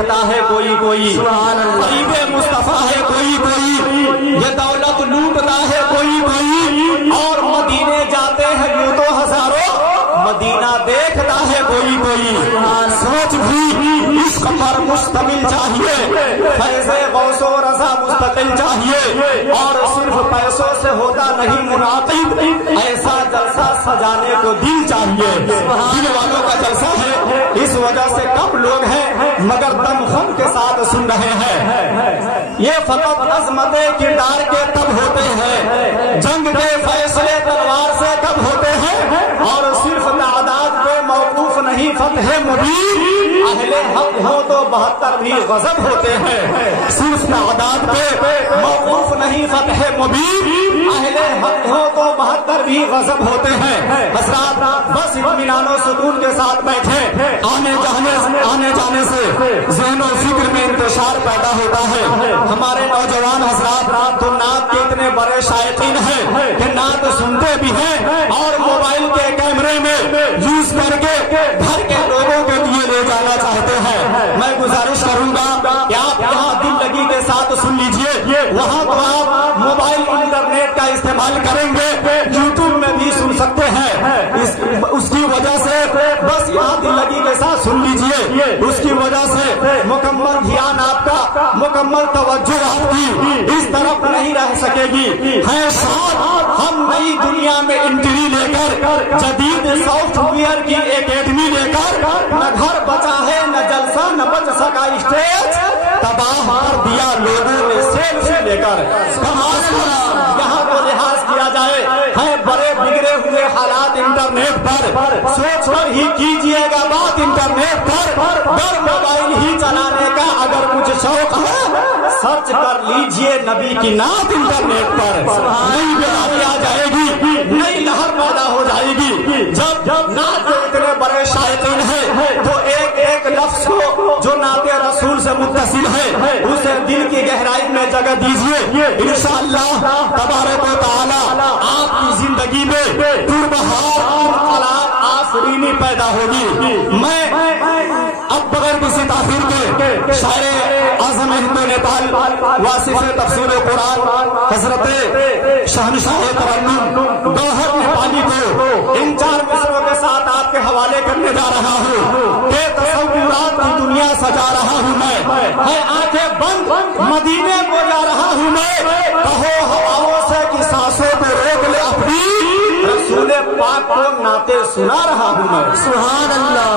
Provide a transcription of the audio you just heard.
دیکھتا ہے کوئی کوئی، قریب مصطفیٰ ہے کوئی کوئی، یہ دولت لوٹتا ہے کوئی کوئی، اور مدینے جاتے ہیں یوں تو ہزاروں، مدینہ دیکھتا ہے کوئی کوئی۔ سوچ بھی عشق پر مشتمل چاہیے، فیض غوث و رضا مستقل چاہیے، اور صرف پیسوں سے ہوتا نہیں منعقد، ایسا جلسہ سجانے کو دل چاہیے۔ دل والوں کا جلسہ ہے، اس وجہ سے کم لوگ ہیں مگر دم خم کے ساتھ سن رہے ہیں۔ یہ فقط عظمت کردار کے تب ہوتے ہیں، جنگ کے فیصلے تلوار سے کب ہوتے ہیں، اور صرف تعداد پہ موقوف نہیں فتح مبین، اہل حق ہو تو 72 بھی غضب ہوتے ہیں۔ صرف تعداد پہ موقوف نہیں فتح مبین، اہل حق ہو تو 72 بھی غضب ہوتے ہیں۔ حضرات بس اطمینان و سکون کے ساتھ بیٹھے، آنے جانے سے ذہن و فکر میں انتشار پیدا ہوتا ہے۔ ہمارے نوجوان حضرات تو نعت کے اتنے بڑے شائقین ہیں کہ نعت سنتے بھی ہیں اور موبائل کے کیمرے میں یوز کر کے گھر کے لوگوں کے لیے لے جانا چاہتے ہیں۔ میں گزارش کروں گا کہ آپ یہاں دل لگی کے ساتھ سن لیجئے، وہاں تو آپ موبائل انٹرنیٹ کا استعمال کریں گے، یوٹیوب میں بھی سن سکتے ہیں، اس کی وجہ سے بس یہاں دل لگی کے ساتھ سن لیجئے، اس کی وجہ سے مکمل دھیان آپ کا، مکمل توجہ آپ کی اس طرف نہیں رہ سکے گی۔ ہے ساتھ ہم نئی دنیا میں انٹری لے کر، جدید سافٹ ویئر کی اکیڈمی لے کر، نہ گھر بچا ہے نہ جلسہ نہ بچ سکا اسٹیج، تباہ مار دیا لوگوں نے سیلفی لے کر۔ یہاں کو لحاظ کیا جائے، ہے بڑے بگڑے ہوئے حالات انٹرنیٹ پر، سوچ کر ہی کیجئے گا بات انٹرنیٹ پر، گر موبائل ہی چلانے کا اگر کچھ شوق ہے، سرچ کر لیجئے نبی کی نعت انٹرنیٹ پر، نئی بیداری آ جائے گی، نئی لہر پیدا ہو جائے گی۔ جب نعت کے اتنے بڑے شائقین ہیں تو ایک ایک لفظ کو جو نعت رسول سے متصل ہے اسے دل کی گہرائی میں جگہ دیجئے، انشاءاللہ تبارک و تعالی آپ کی زندگی میں پربہار انقلاب آفرینی پیدا ہوگی۔ میں اب بغیر کسی تاخیر کے شاعر اعظم ہند نیپال واصف تفسیر قرآن حضرت شہنشاہ ترنم گوہر نیپالی کو ان 4 مصروں کے ساتھ آپ کے حوالے کرنے جا رہا ہوں کہ تصورات کی دنیا سجا رہا ہوں میں، ہے آنکھیں بند مدینے کو جا رہا ہوں میں، کہو ہواؤں سے کہ سانسوں کو روک لے اپنی، رسول پاک کو نعتیں سنا رہا ہوں میں۔ سبحان اللہ۔